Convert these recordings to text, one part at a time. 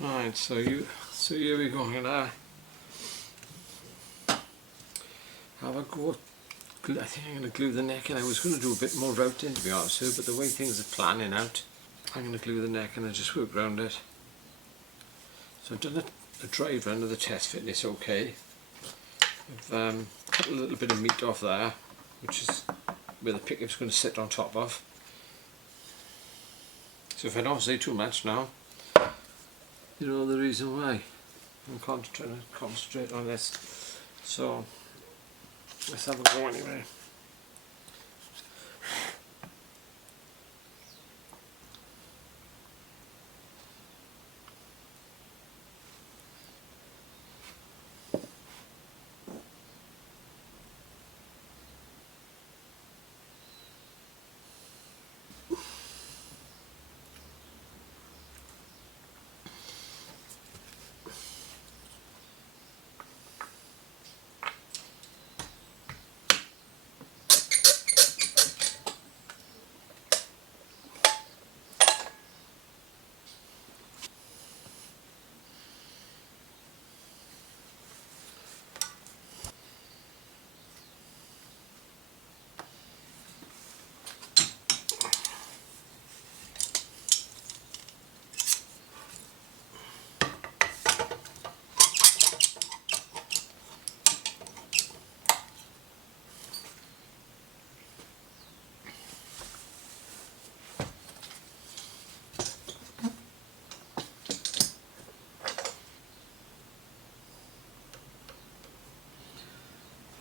Right, so here we go. I'm gonna have a go. I think I'm gonna glue the neck, and I was gonna do a bit more routing, to be honest with you, but the way things are planning out, I'm gonna glue the neck and then just work around it. So I've done a dry run of the test fit, and it's okay. I've cut a little bit of meat off there, which is where the pickup's going to sit on top of. So if I don't say too much now, you know the reason why. I'm trying to concentrate on this. So let's have a go anyway.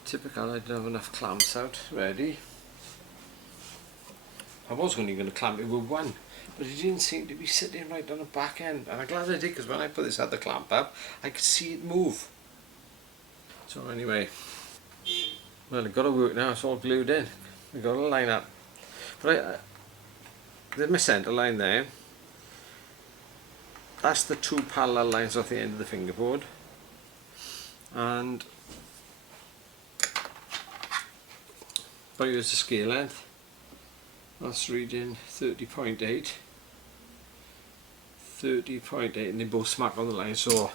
Typical, I didn't have enough clamps out ready. I was only going to clamp it with one, but it didn't seem to be sitting right on the back end, and I'm glad I did, because when I put this other clamp up, I could see it move. So anyway, well, it got to work now. It's all glued in. We got to line up. But there's my centre line there. That's the two parallel lines off the end of the fingerboard, and if I use the scale length, that's reading 30.8, 30.8, and they both smack on the line. So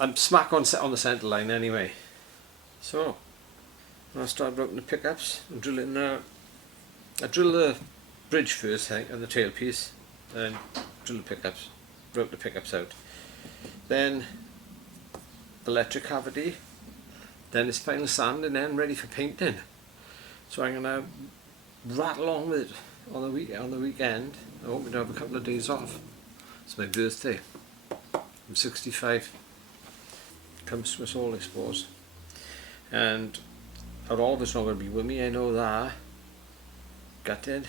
I'm smack on the centre line anyway. So I'll start routing the pickups and drilling. I drill the bridge first, I think, and the tailpiece, then drill the pickups, route the pickups out. Then electric cavity, then it's final sand, and then ready for painting. So I'm gonna rattle on with it on the weekend. I hope to have a couple of days off. It's my birthday. I'm 65. Comes to us all, I suppose. And our Oliver's not going to be with me, I know that. Gutted.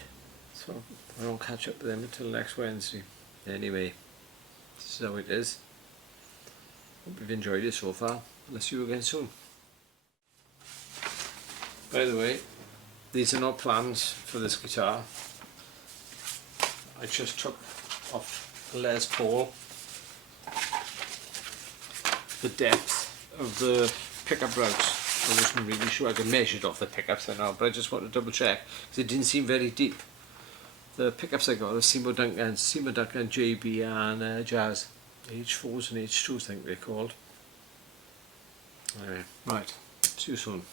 So I don't catch up with them until next Wednesday. Anyway, this is how it is. Hope you've enjoyed it so far. I'll see you again soon. By the way, these are not plans for this guitar. I just took off a Les Paul the depth of the pickup routes. I wasn't really sure. I could measure it off the pickups I know, but I just wanted to double check because it didn't seem very deep. The pickups I got are Seymour Duncan, JB and Jazz. H4s and H2s I think they're called. Anyway, right, see you soon.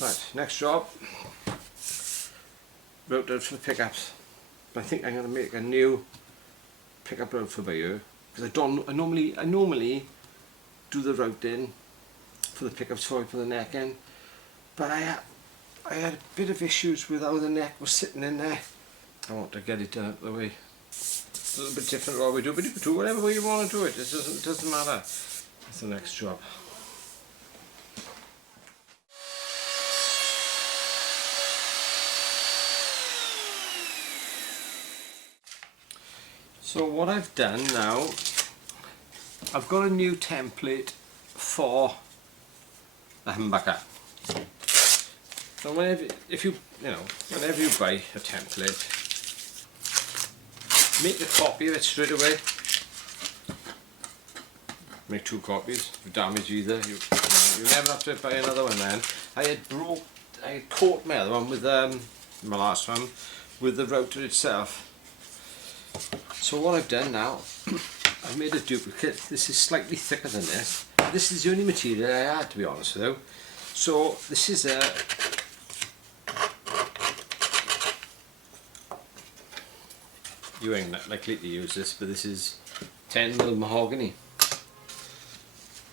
Right, next job, route out for the pickups. I think I'm going to make a new pickup route for here because I normally do the routing for the pickups for the neck end, but I had a bit of issues with how the neck was sitting in there. I want to get it done out of the way. It's a little bit different what we do, but you can do whatever way you want to do it. It doesn't matter. That's the next job. So what I've done now I've got a new template for the humbucker. So whenever you buy a template, make a copy of it straight away. Make 2 copies. If you damage either, you never have to buy another one then. I had caught my other one with my last one with the router itself. So what I've done now, I've made a duplicate. This is slightly thicker than this. This is the only material I had, to be honest with you. So this is a you ain't likely to use this, but this is 10mm mahogany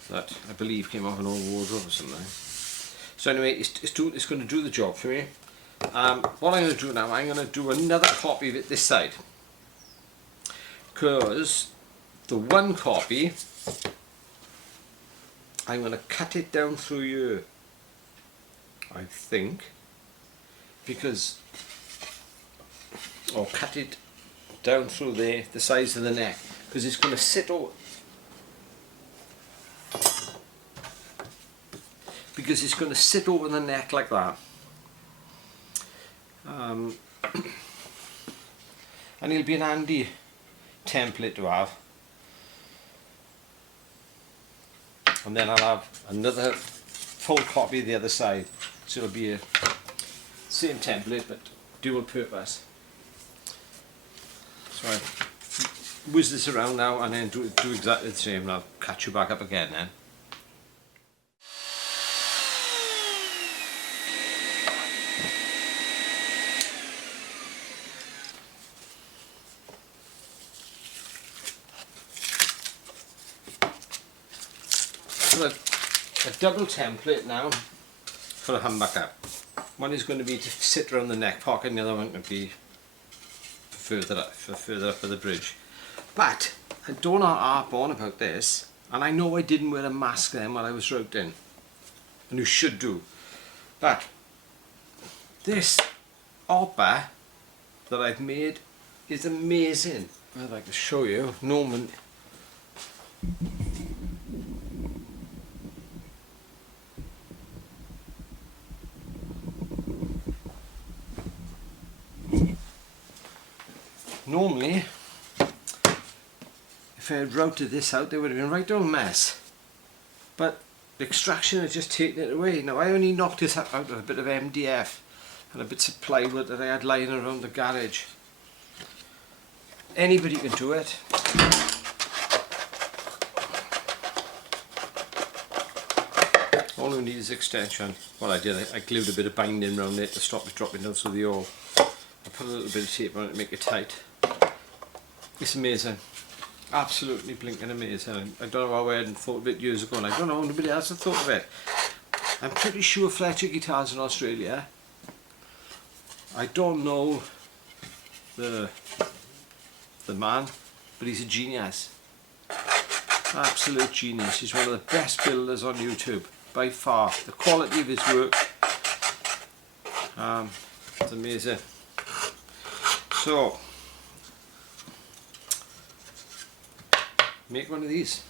that I believe came off an old wardrobe or something. So anyway, it's going to do the job for me. What I'm going to do now, I'm going to do another copy of it this side, because the one copy I'm going to cut it down through here, I think, because, or cut it down through there, the size of the neck, because it's going to sit over, the neck like that, and it'll be an handy template to have. And then I'll have another full copy of the other side, so it'll be a same template but dual purpose. So I whiz this around now and then do exactly the same, and I'll catch you back up again then. So a double template now for a humbucker. One is going to be to sit around the neck pocket, and the other one can be further up of the bridge. But I don't harp on about this, and I know I didn't wear a mask then while I was routing, and you should do. But this hopper that I've made is amazing. I'd like to show you. Normally, if I had routed this out, they would have been right old mess. But the extraction had just taken it away. Now I only knocked this out with a bit of MDF and a bit of plywood that I had lying around the garage. Anybody can do it. All you need is extension. What I did, I glued a bit of binding around it to stop it dropping down through the hole. I put a little bit of tape on it to make it tight. It's amazing. Absolutely blinking amazing. I don't know how I hadn't thought of it years ago, and I don't know how anybody else had thought of it. I'm pretty sure Fletcher Guitars in Australia, I don't know the man, but he's a genius. Absolute genius. He's one of the best builders on YouTube by far. The quality of his work, it's amazing. So make one of these,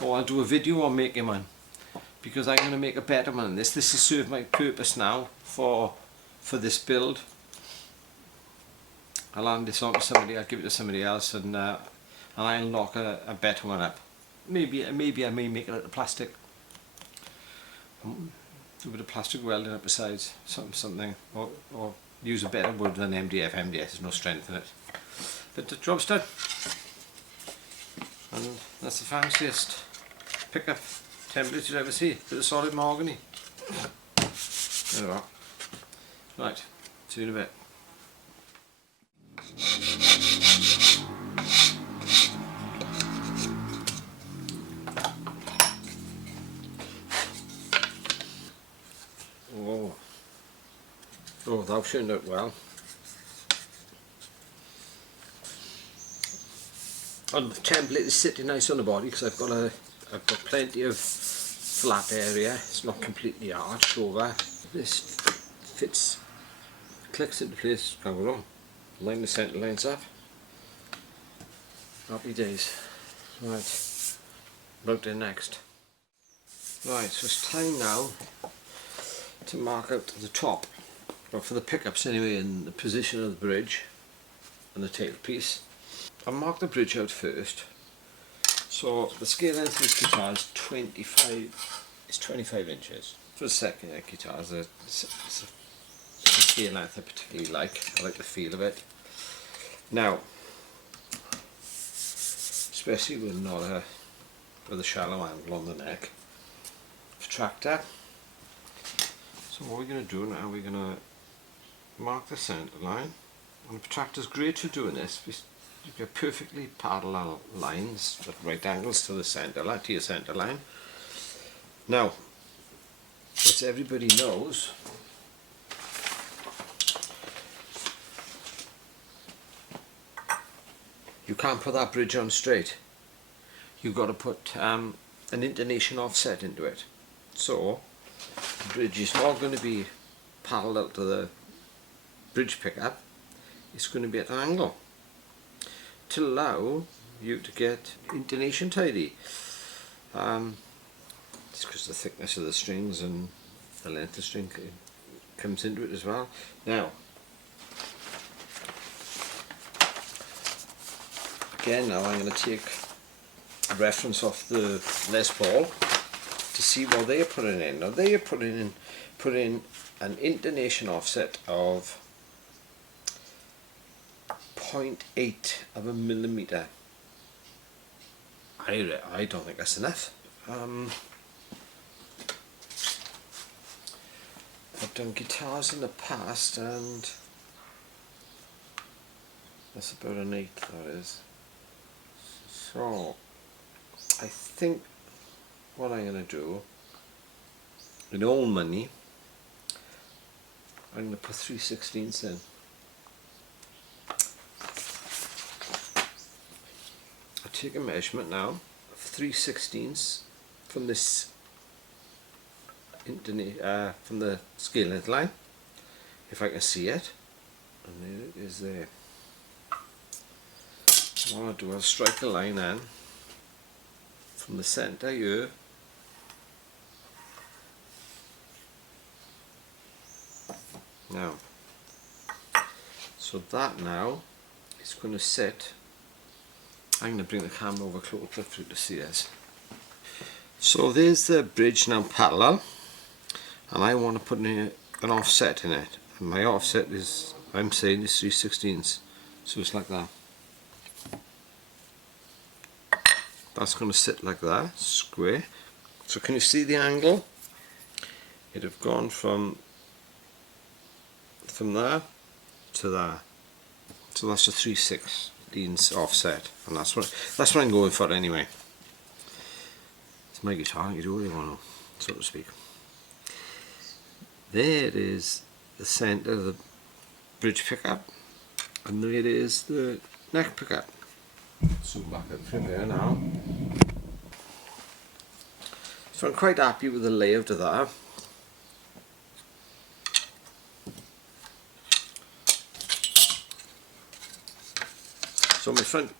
or I'll do a video on making one, because I'm going to make a better one than this. This has served my purpose now for this build. I'll hand this on to somebody, I'll give it to somebody else, and I'll knock a better one up. Maybe I may make it out of plastic. Do a bit of plastic welding up besides, something, or use a better wood than MDF. MDF has no strength in it. But the job's done. And that's the fanciest pickup template you'll ever see. Bit of solid mahogany. There we are. Right, see you in a bit. Oh, that turned out well. And the template is sitting nice on the body, because I've got plenty of flat area. It's not completely arched over. This fits, clicks into place. Can't go wrong. Line the centre lines up. Happy days. Right, about there next. Right, so it's time now to mark out the top, or for the pickups anyway, in the position of the bridge and the tailpiece. I'll mark the bridge out first. So the scale length of this guitar is 25 inches. For the second guitars, it's a scale length I particularly like. I like the feel of it. Now, especially with a shallow angle on the neck, protractor. So what we're going to do now, we're going to mark the centre line. And the protractor's great for doing this. You get perfectly parallel lines at right angles to the centre line, to your centre line. Now, as everybody knows, you can't put that bridge on straight. You've got to put an intonation offset into it. So the bridge is not going to be parallel to the bridge pickup. It's going to be at an angle to allow you to get intonation tidy. It's because the thickness of the strings and the length of the string comes into it as well. Now, again, now I'm going to take a reference off the Les Paul to see what they're putting in. Now they are putting in an intonation offset of 0.8 of a millimetre. I don't think that's enough. I've done guitars in the past and that's about an 1/8, that is. So I think what I'm going to do, in old money, I'm going to put 3/16 in. I'll take a measurement now of 3/16 from this from the scale length line, if I can see it, and there it is there. What I'll do, I'll strike a line in from the centre here now. So that now is going to sit. I'm going to bring the camera over closer for you to see this. So there's the bridge now parallel, and I want to put in an offset in it. And my offset is, I'm saying, is 3/16. So it's like that. That's going to sit like that, square. So can you see the angle? It'd have gone from there to there. So that's a 3/16 offset, and that's what I'm going for anyway. It's my guitar, you do what you want to, so to speak. There it is, the centre of the bridge pickup, and there it is, the neck pickup. Zoom back up from there now. So I'm quite happy with the layout of that. So my front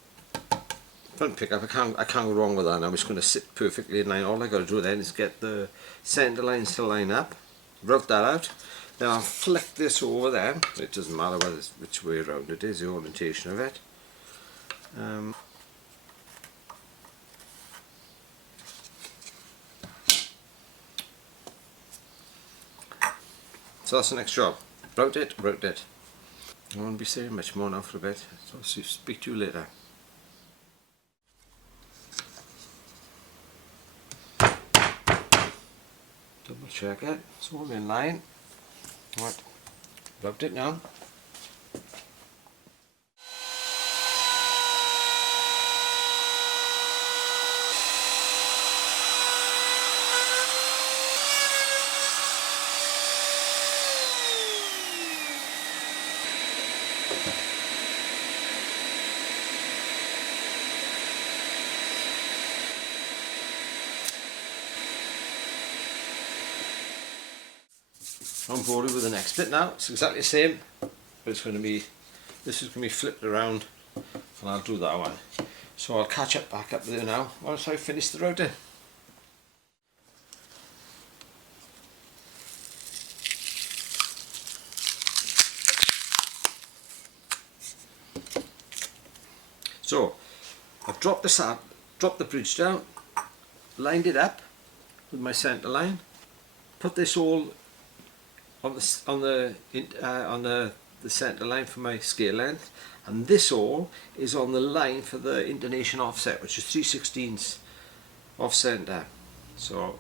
pickup, I can't go wrong with that now. It's going to sit perfectly in line. All I got to do then is get the centre lines to line up, route that out. Then I'll flick this over there. It doesn't matter which way around it is, the orientation of it. So that's the next job. Route it. I won't be saying much more now for a bit, so I'll speak to you later. Double check it, it's all in line. Right, route it now. On board with the next bit now. It's exactly the same, but this is going to be flipped around, and I'll do that one. So I'll catch up back up there now once I finish the routing. So I've dropped the bridge down, lined it up with my centre line, put this all on the centre line for my scale length, and this all is on the line for the intonation offset, which is 3/16 off centre. So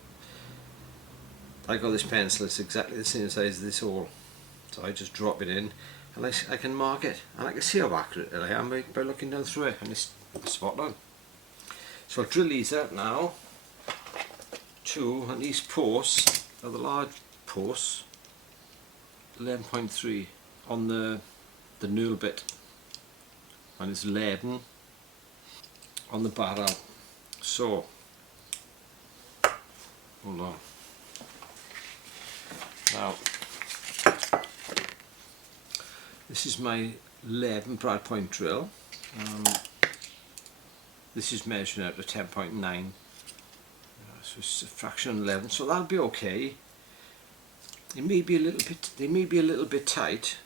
I got this pencil, it's exactly the same size as this all, so I just drop it in and I can mark it, and I can see how accurate I am by looking down through it, and it's spot on. So I'll drill these out now, and these posts are the large posts, 11.3 on the knurl bit, and it's 11 on the barrel. So hold on. Now this is my 11 brad point drill. This is measuring out to 10.9, so it's a fraction of 11, so that'll be okay. They may be a little bit tight,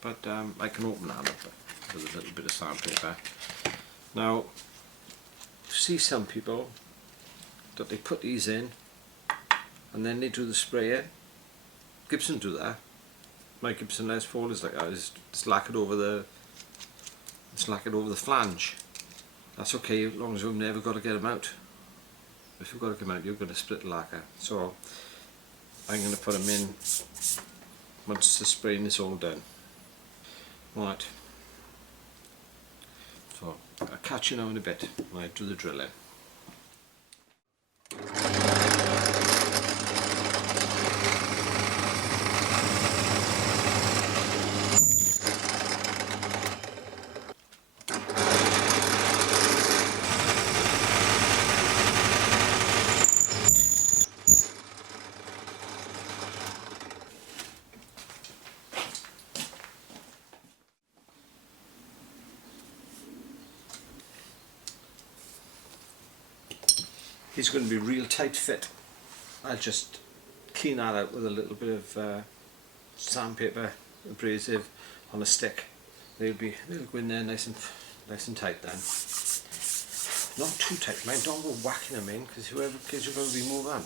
but I can open that up with a little bit of sandpaper. Now, see some people that they put these in and then they do the sprayer. Gibson do that. My Gibson Les Paul is like that. It's lacquered over the flange. That's okay as long as you've never got to get them out. If you've got to get them out, you're going to split lacquer. So I'm going to put them in once the spraying is all done. Right. So I'll catch you now in a bit when I do the drilling. It's going to be real tight fit. I'll just clean that out with a little bit of sandpaper, abrasive on a stick. They'll go in there nice and tight then. Not too tight, mind, don't go whacking them in, because whoever gives you're going to remove them.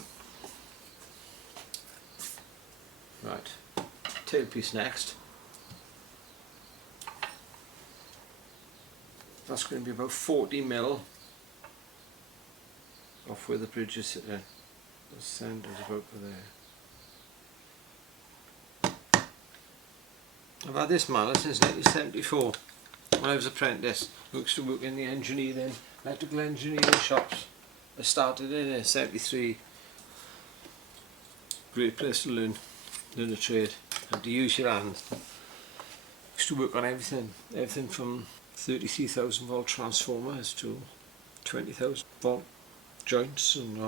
Right, tailpiece next. That's going to be about 40mm off where the bridge is sitting. The centre is about there. I've had this mallet since 1974 when I was an apprentice. I used to work in the electrical engineering shops. I started in 73. Great place to learn a trade and to use your hands. Used to work on everything from 33,000 volt transformers to 20,000 volt joints and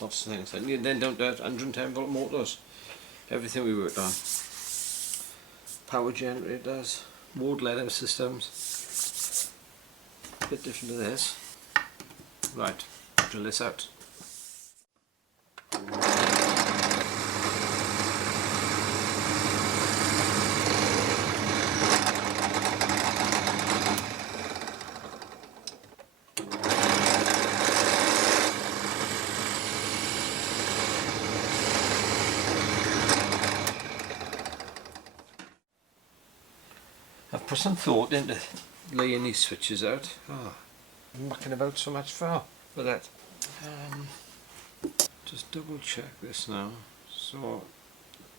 lots of things, and then down to 110 volt motors. Everything we worked on. Power generators, ward letter systems. A bit different to this. Right, drill this out. I've put some thought into laying these switches out. I'm mucking about so much for that. Just double check this now. So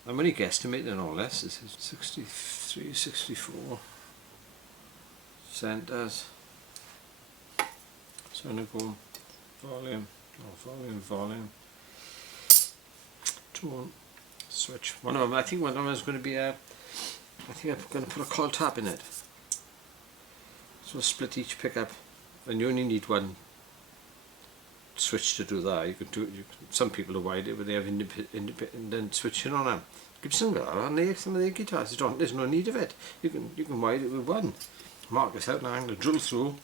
I'm only guesstimating all this. This is 63, 64 centers. So I'm going to go volume. Tone, switch. One of them, I think one of them is going to be I think I'm going to put a coil tap in it. So I'll split each pickup, and you only need one switch to do that. You can do it. Some people are wired it, but they have independent switching on them. Gibson got on some of their guitars. There's no need of it. You can wire it with one. Mark this out now. I'm going to drill through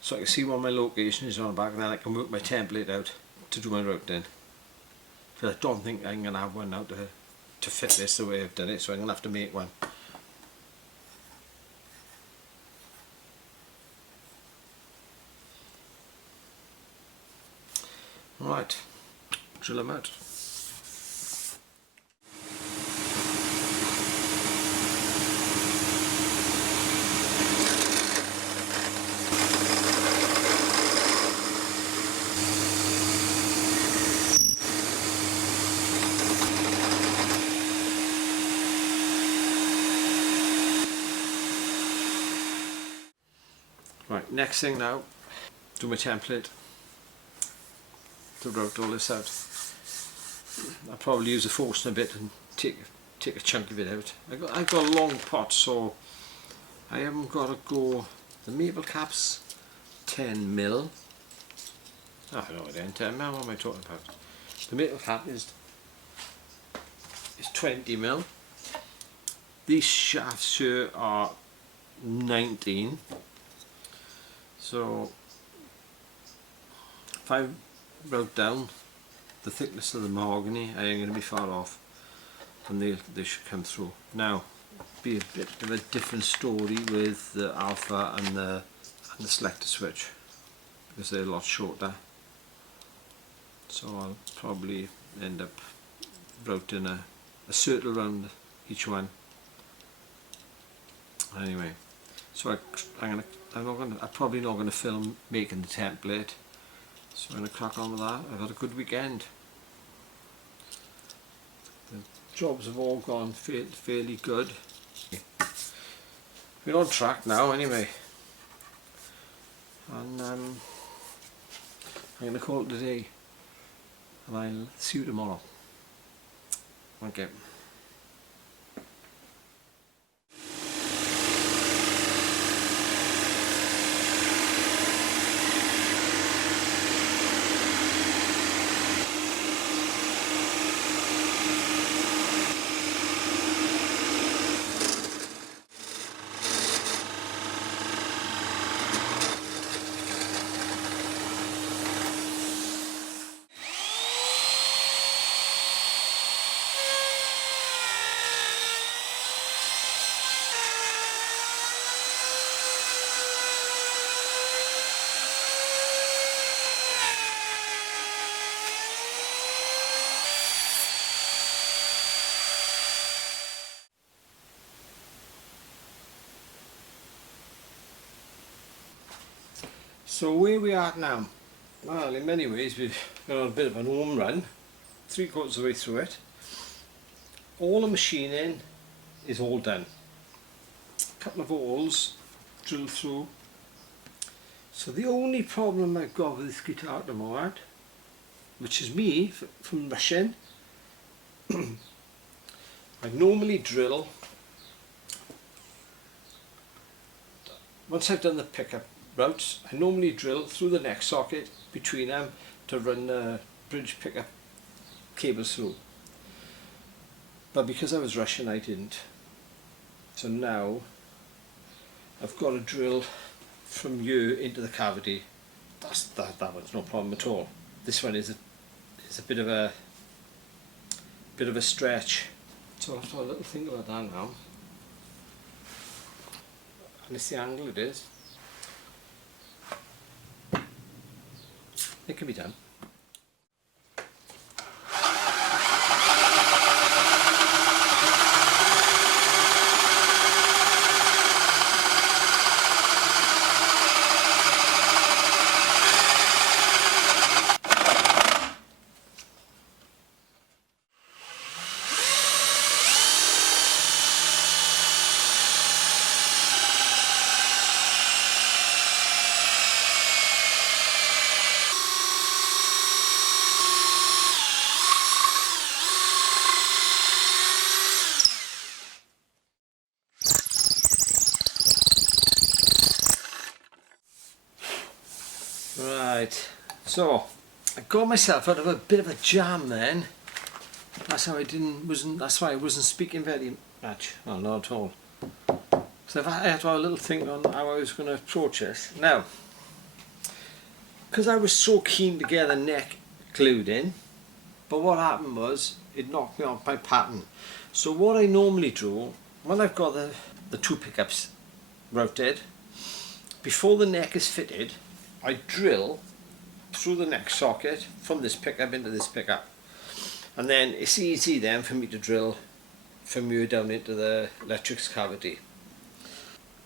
so I can see where my location is on the back, and then I can work my template out to do my routing. But I don't think I'm going to have one now to fit this the way I've done it, so I'm going to have to make one. Right, drill them out. Right, next thing now, do my template to route all this out. I'll probably use a force in a bit and take a chunk of it out. I got a long pot, so I haven't got to go. The maple cap's 10mm. I don't know what 10mm. What am I talking about? The maple cap is 20mm. These shafts here are 19. So if I wrote down the thickness of the mahogany, I ain't going to be far off, and they should come through. Now, be a bit of a different story with the alpha and the selector switch, because they're a lot shorter. So I'll probably end up routing a circle around each one. Anyway, so I'm probably not going to film making the template, so I'm going to crack on with that. I've had a good weekend. The jobs have all gone fairly good. We're on track now anyway, and I'm going to call it a day, and I'll see you tomorrow. Okay. So where we are now, well, in many ways we've got on a bit of an home run, 3/4 of the way through it. All the machining is all done. A couple of holes drilled through. So the only problem I've got with this guitar at the moment, which is me from rushing, I normally drill, once I've done the pickup routes, I normally drill through the neck socket between them to run the bridge pickup cables through. But because I was rushing, I didn't. So now I've got to drill from here into the cavity. That one's no problem at all. This one is a bit of a stretch. So I'll have to have a little think about that now. And it's the angle it is. It can be done. Right, so I got myself out of a bit of a jam then. That's why I wasn't speaking very much. Well, not at all. So I had to have a little think on how I was going to approach this. Now, because I was so keen to get the neck glued in, but what happened was it knocked me off my pattern. So what I normally do, when I've got the two pickups routed, before the neck is fitted, I drill through the neck socket from this pickup into this pickup, and then it's easy then for me to drill from here down into the electrics cavity.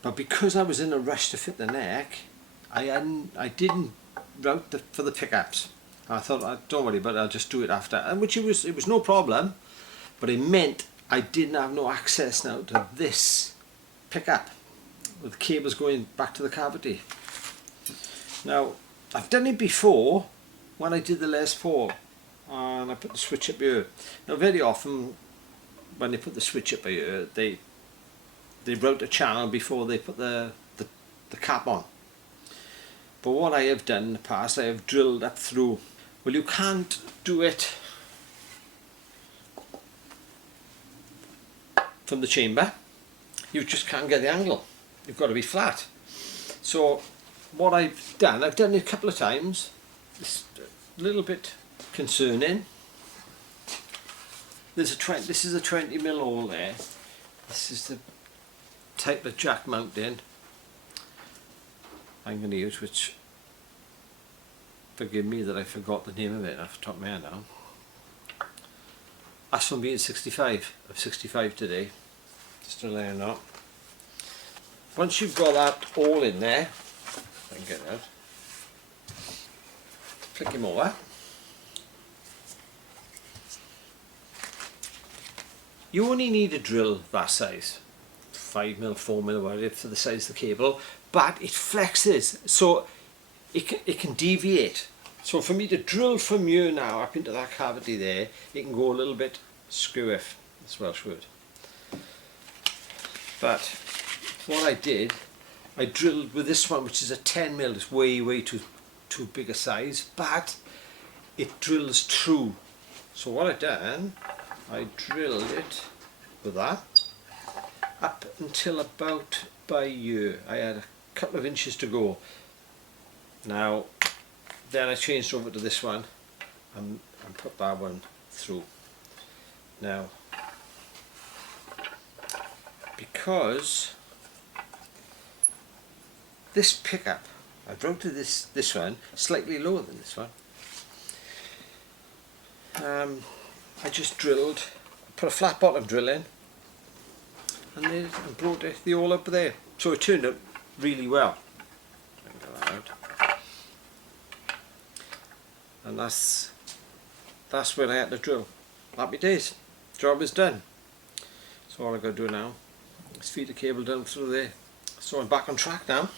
But because I was in a rush to fit the neck, I didn't route for the pickups. I thought, don't worry, but I'll just do it after, and which it was no problem, but it meant I didn't have no access now to this pickup with cables going back to the cavity. Now I've done it before when I did the Les Paul, and I put the switch up here. Now very often when they put the switch up here, they route a channel before they put the cap on. But what I have done in the past, I have drilled up through. Well, you can't do it from the chamber. You just can't get the angle. You've got to be flat. So what I've done it a couple of times. It's a little bit concerning. This is a 20mm hole there. This is the type of jack mounting I'm going to use, which, forgive me that I forgot the name of it off the top of my head now. That's from being 65. I'm 65 today, just to let you know. Once you've got that all in there, I can get it out, flick him over. You only need a drill that size, 5mm, 4mm, whatever, for the size of the cable, but it flexes, so it can deviate. So for me to drill from here now up into that cavity there, it can go a little bit screw-if, that's Welsh word. But what I did, I drilled with this one, which is a 10mm, it's way too big a size, but it drills true. So what I done, I drilled it with that up until about by here. I had a couple of inches to go. Now then I changed over to this one and put that one through. Now because this pickup, I've routed this one slightly lower than this one, I just drilled, put a flat bottom drill in, and brought the all up there. So it turned out really well. Get that out. And that's where I had to drill. Happy days. Job is done. So all I've got to do now is feed the cable down through there. So I'm back on track now.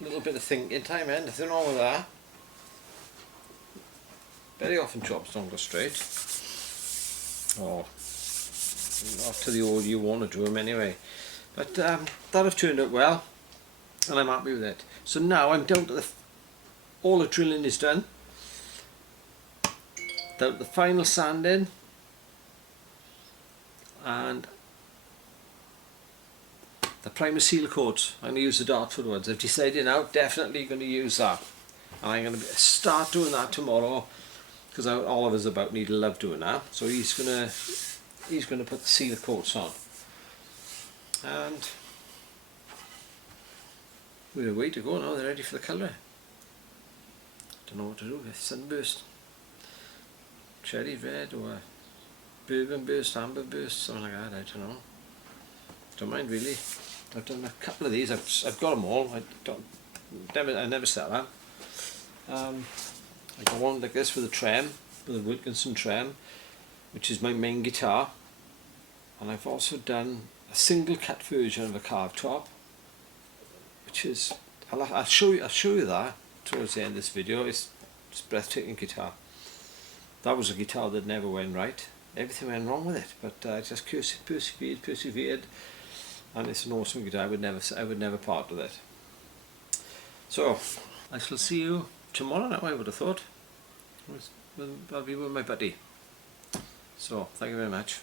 A little bit of thinking time, nothing wrong with that. Very often jobs don't go straight. Or not to the order you want to do them anyway. But that have turned out well, and I'm happy with it. So now I'm down to all the drilling is done. Down to the final sanding, and the primer seal coat. I'm going to use the Dartford ones. I've decided now, definitely going to use that, and I'm going to start doing that tomorrow, because Oliver's about need to love doing that. So he's going to put the seal coats on, and we're away to go now. They're ready for the colour. Don't know what to do with sunburst, cherry red or bourbon burst, amber burst, something like that. I don't know. Don't mind really. I've done a couple of these. I've got them all. I never sell them. I got one like this with a trem, with a Wilkinson trem, which is my main guitar, and I've also done a single cut version of a carve top, which is I'll show you that towards the end of this video. It's a breathtaking guitar. That was a guitar that never went right. Everything went wrong with it, but I just persevered, and it's an awesome guitar. I would never part with it. So I shall see you tomorrow now, I would have thought. I'll be with my buddy. So thank you very much.